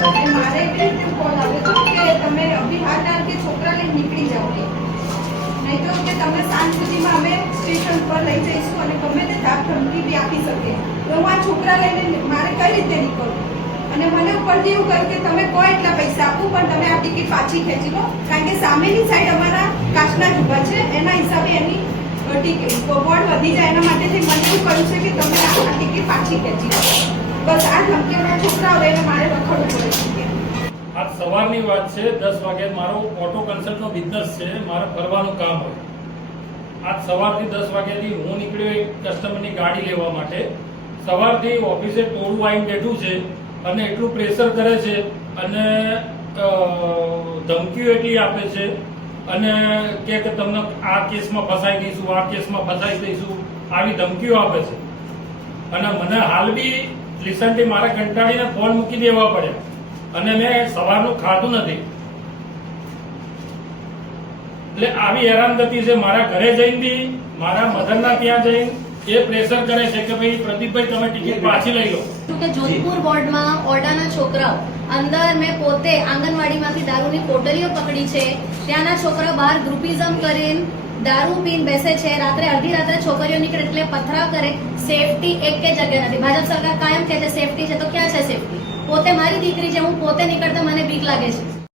મારે એવી રીતે કોલ આવ્યો હતો કે તમે અભી હાલના કે છોકરા લઈને નીકળી જાઓ, નહીં તો કે તમે સાંજ સુધીમાં અમે સ્ટેશન પર લઈ જઈશું અને ગમે તે ધાક ધમકી બી આપી શકે. તો હું આ છોકરા લઈને મારે કઈ રીતે નીકળું? અને મને ઉપરથી એવું કહ્યું કે તમે કહો એટલા પૈસા આપું પણ તમે આ ટિકિટ પાછી ખેંચી લો, કારણ કે સામેની સાઈડ અમારા કાચના જ ઊભા છે, એના હિસાબે એની બોર્ડ વધી જાય એના માટે મને એવું કહ્યું છે કે તમે આ ટિકિટ પાછી ખેંચી લો. બસ આ ધમકીના છોકરા હોય એટલે મારે રખડવું પડે છે. આજ સવારની વાત છે, 10 વાગે મારો ઓટો કન્સલ્ટનો બિઝનેસ છે, મારે ફરવાનું કામ હોય. આજ સવારથી 10 વાગ્યાથી હું નીકળ્યો એક કસ્ટમરની ગાડી લેવા માટે. સવારથી ઓફિસે ટોળું આવીને બેઠું છે અને એટલું પ્રેશર કરે છે અને ધમકીઓ એટલી આપે છે અને કે તમને આ કેસમાં ફસાઈ દઈશું, આ કેસમાં ફસાઈ દઈશું, આવી ધમકીઓ આપે છે. અને મને હાલ બી રિસન્ટલી મારે કંટાળીને ફોન મૂકી દેવા પડ્યા અને મેં સવારનું ખાધું નથી. એટલે આવી હેરાનગતિ છે. મારા ઘરે જઈને બી મારા મધરના ત્યાં જઈને એ પ્રેશર કરે છે કે ભાઈ પ્રદીપભાઈ તમે ટિકિટ પાછી લઈ લો. કે જોધપુર વોર્ડમાં ઓરડાના છોકરાઓ અંદર મેં પોતે આંગણવાડીમાંથી દારૂની પોટલીઓ પકડી છે. ત્યાંના છોકરાઓ બહાર ગ્રુપિઝમ કરીને દારૂ પીને બેસે છે. રાત્રે અડધી રાત્રે છોકરીઓ નીકળે એટલે પથરાવ કરે. સેફટી એક કે જગ્યા નથી. ભાજપ સરકાર કાયમ કહે છે સેફટી છે, તો ક્યાં છે સેફટી? પોતે મારી દીકરી છે, હું પોતે નીકળતા મને બીક લાગે છે.